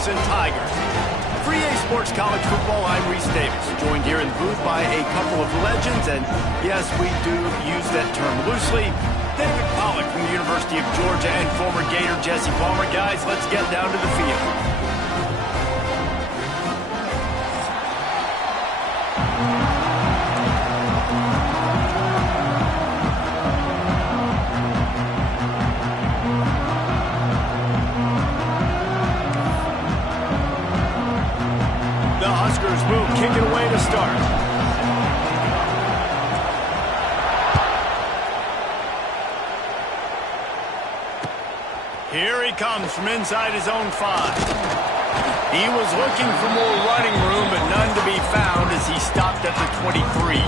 Clemson Tigers. For EA Sports College Football, I'm Reese Davis, joined here in the booth by a couple of legends, and yes, we do use that term loosely. David Pollack from the University of Georgia and former Gator Jesse Palmer. Guys, let's get down to the field. The Huskers will kick it away to start. Here he comes from inside his own 5. He was looking for more running room, but none to be found as he stopped at the 23.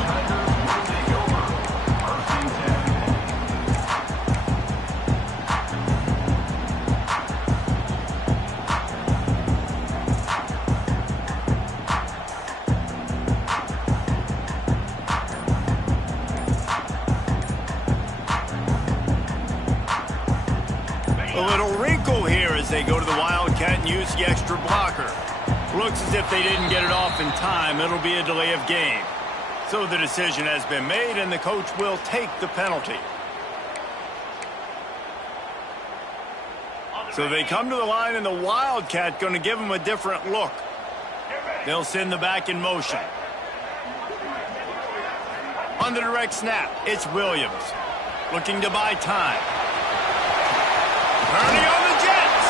A little wrinkle here as they go to the Wildcat and use the extra blocker. Looks as if they didn't get it off in time. It'll be a delay of game. So the decision has been made, and the coach will take the penalty. So they come to the line, and the Wildcat going to give them a different look. They'll send the back in motion. On the direct snap, it's Williams. Looking to buy time. Turning on the Jets.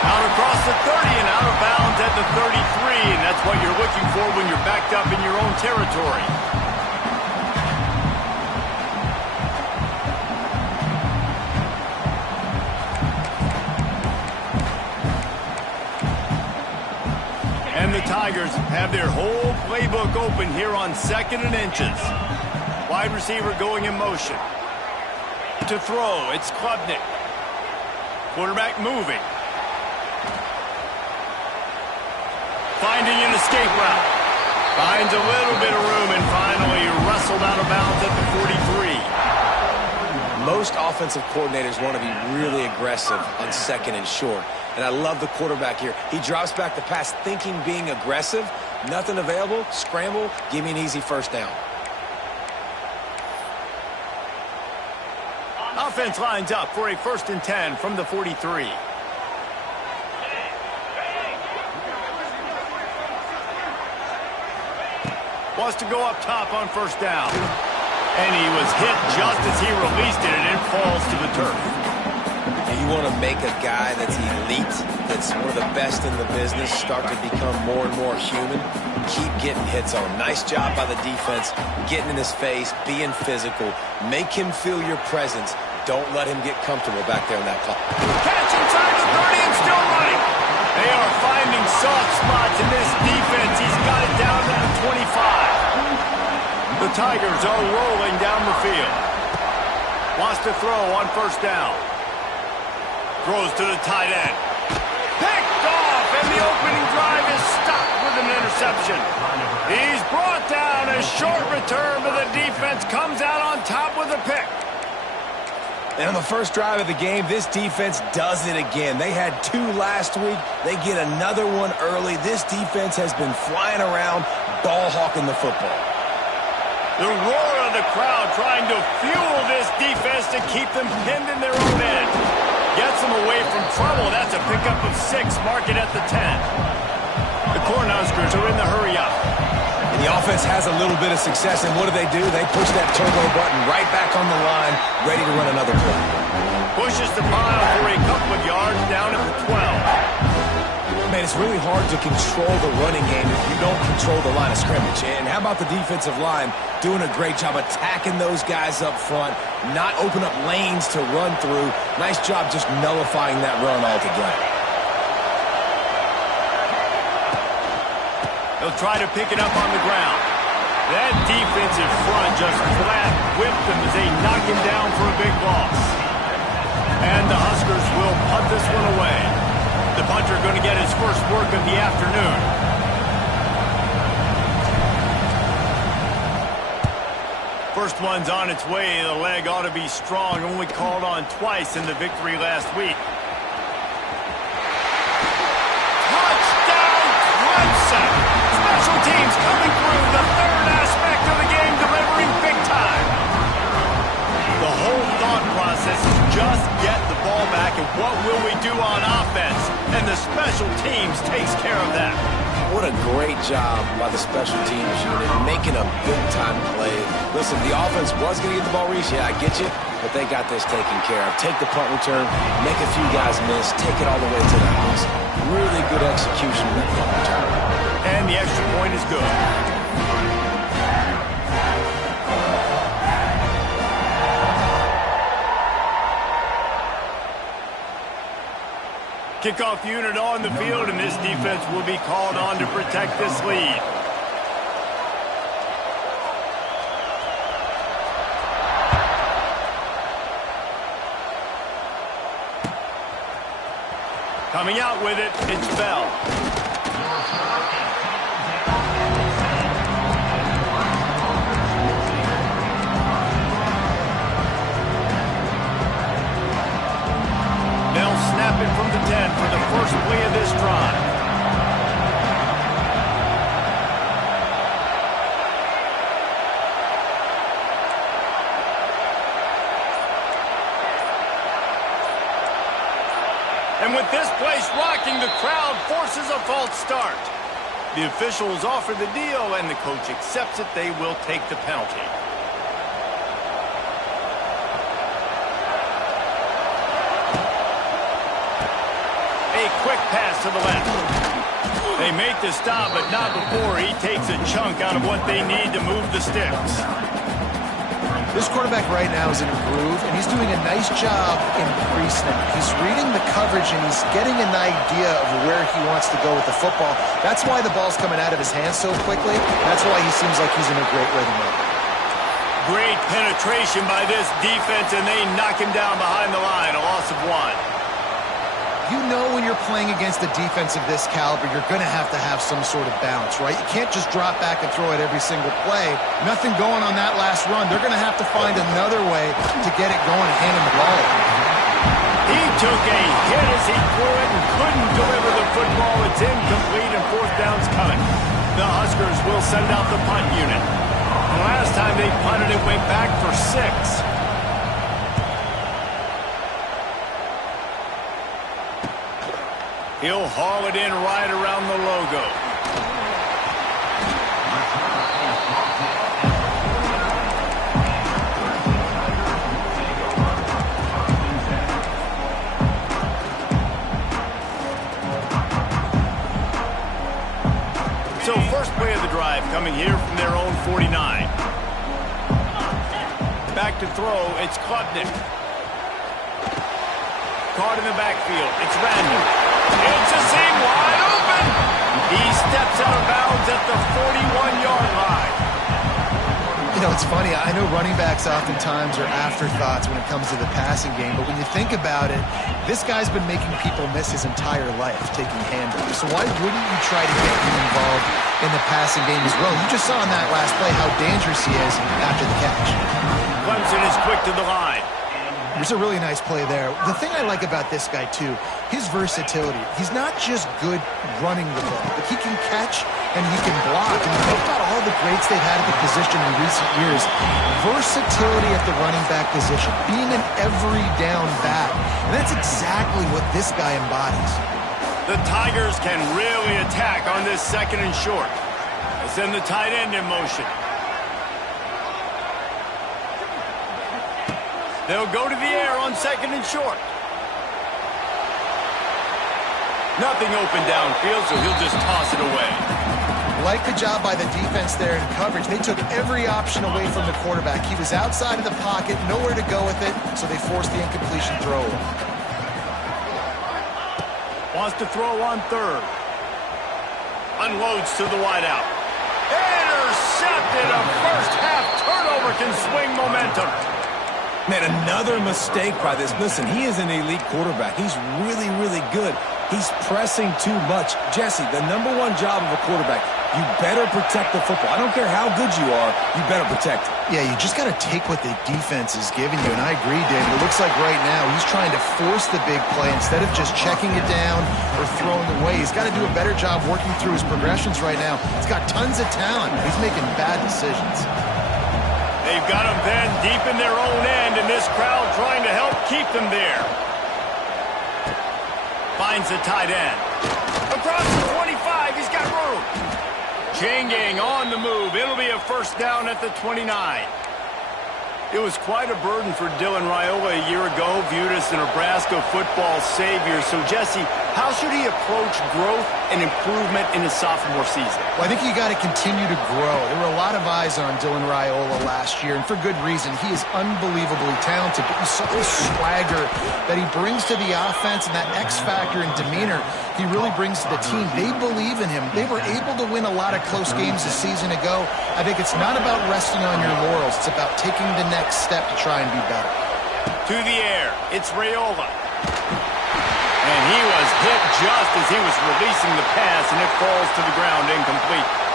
Out across the 30 and out of bounds at the 33, and that's what you're looking for when you're backed up in your own territory. And the Tigers have their whole playbook open here on 2nd and inches. Wide receiver going in motion. To throw, it's Klubnik. Quarterback moving. Finding an escape route. Finds a little bit of room and finally wrestled out of bounds at the 43. Most offensive coordinators want to be really aggressive on 2nd and short. And I love the quarterback here. He drops back the pass thinking being aggressive. Nothing available. Scramble. Give me an easy first down. Offense lines up for a 1st and 10 from the 43. Wants to go up top on 1st down. And he was hit just as he released it, and it falls to the turf. You want to make a guy that's elite, that's one of the best in the business, start to become more and more human. Keep getting hits on him. Nice job by the defense, getting in his face, being physical. Make him feel your presence. Don't let him get comfortable back there in that clock. Catch inside the 30 and still running. They are finding soft spots in this defense. He's got it down to the 25. The Tigers are rolling down the field. Wants to throw on 1st down. Throws to the tight end. Picked off, and the opening drive is stopped with an interception. He's brought down. A short return, but the defense comes out on top with a pick. And on the first drive of the game, this defense does it again. They had 2 last week. They get another one early. This defense has been flying around, ball hawking the football. The roar of the crowd trying to fuel this defense to keep them pinned in their own end. Gets them away from trouble. That's a pickup of 6. Mark it at the 10. The Cornhuskers are in the hurry up. And the offense has a little bit of success, and what do? They push that turbo button right back on the line, ready to run another play. Pushes the pile for a couple of yards down at the 12. Man, it's really hard to control the running game if you don't control the line of scrimmage. And how about the defensive line doing a great job attacking those guys up front, not open up lanes to run through. Nice job just nullifying that run altogether. They'll try to pick it up on the ground. That defensive front just flat whipped them as they knock him down for a big loss. And the Huskers will punt this one away. The punter going to get his first work of the afternoon. First one's on its way. The leg ought to be strong. Only called on twice in the victory last week. special teams takes care of that. What a great job by the special teams unit, making a big-time play. Listen, the offense was going to get the ball reached. Yeah, I get you, but they got this taken care of. Take the punt return, make a few guys miss, take it all the way to the house. Really good execution of that punt return. And the extra point is good. Kickoff unit on the field, and this defense will be called on to protect this lead. Coming out with it, it's Bell. They'll snap it from the 10 for the first play of this drive. And with this place rocking, the crowd forces a false start. The officials offer the deal, and the coach accepts it. They will take the penalty. A quick pass to the left. They make the stop, but not before he takes a chunk out of what they need to move the sticks. This quarterback right now is in a groove, and he's doing a nice job in pre-snap. He's reading the coverage, and he's getting an idea of where he wants to go with the football. That's why the ball's coming out of his hands so quickly. That's why he seems like he's in a great rhythm. Great penetration by this defense, and they knock him down behind the line, a loss of 1. You know when you're playing against a defense of this caliber, you're going to have some sort of balance, right? You can't just drop back and throw it every single play. Nothing going on that last run. They're going to have to find another way to get it going and hand him the ball. He took a hit as he threw it and couldn't deliver the football. It's incomplete, and fourth down's coming. The Huskers will send out the punt unit. The last time they punted, it went back for 6. He'll haul it in right around the logo. So first play of the drive coming here from their own 49. Back to throw, it's Klubnik. Caught in the backfield, it's Randall. It's a seam wide open. He steps out of bounds at the 41-yard line. You know, it's funny. I know running backs oftentimes are afterthoughts when it comes to the passing game, but when you think about it, this guy's been making people miss his entire life taking handoffs. So why wouldn't you try to get him involved in the passing game as well? You just saw in that last play how dangerous he is after the catch. Clemson is quick to the line. There's a really nice play there. The thing I like about this guy, too, his versatility. He's not just good running the ball, but he can catch and he can block. And think about all the greats they've had at the position in recent years. Versatility at the running back position, being an every down back. And that's exactly what this guy embodies. The Tigers can really attack on this second and short. They send the tight end in motion. They'll go to the air on second and short. Nothing open downfield, so he'll just toss it away. Like the job by the defense there in coverage. They took every option away from the quarterback. He was outside of the pocket, nowhere to go with it, so they forced the incompletion throw. Wants to throw on third. Unloads to the wideout. Intercepted! A first-half turnover can swing momentum. Man, another mistake by this. Listen, he is an elite quarterback. He's really, really good. He's pressing too much. Jesse, the number one job of a quarterback, you better protect the football. I don't care how good you are, you better protect it. Yeah, you just got to take what the defense is giving you, and I agree, David. It looks like right now he's trying to force the big play instead of just checking it down or throwing away. He's got to do a better job working through his progressions right now. He's got tons of talent. He's making bad decisions. They've got them then deep in their own end, and this crowd trying to help keep them there. Finds the tight end. Across the 25, he's got room. Chain gang on the move. It'll be a first down at the 29. It was quite a burden for Dylan Raiola a year ago, viewed as the Nebraska football savior. So, Jesse, how should he approach growth and improvement in his sophomore season? Well, I think you got to continue to grow. There were a lot of eyes on Dylan Raiola last year, and for good reason. He is unbelievably talented, but you saw the swagger that he brings to the offense and that X factor and demeanor he really brings to the team. They believe in him. They were able to win a lot of close games a season ago. I think it's not about resting on your laurels. It's about taking the next step to try and be better. To the air, it's Raiola. And he was hit just as he was releasing the pass, and it falls to the ground incomplete.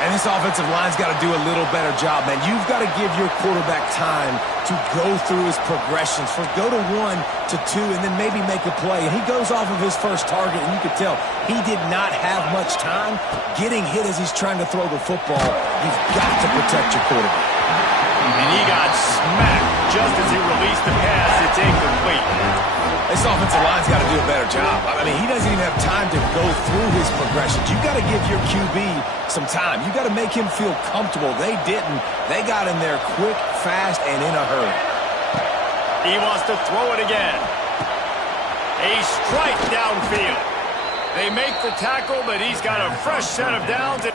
And this offensive line's got to do a little better job, man. You've got to give your quarterback time to go through his progressions. For go to 1 to 2 and then maybe make a play. And he goes off of his first target, and you could tell he did not have much time getting hit as he's trying to throw the football. You've got to protect your quarterback. And he got smacked just as he released the pass. It's incomplete. This offensive line's got to do a better job. I mean, he doesn't even have time to go through his progressions. You've got to give your QB some time. You've got to make him feel comfortable. They didn't. They got in there quick, fast, and in a hurry. He wants to throw it again. A strike downfield. They make the tackle, but he's got a fresh set of downs.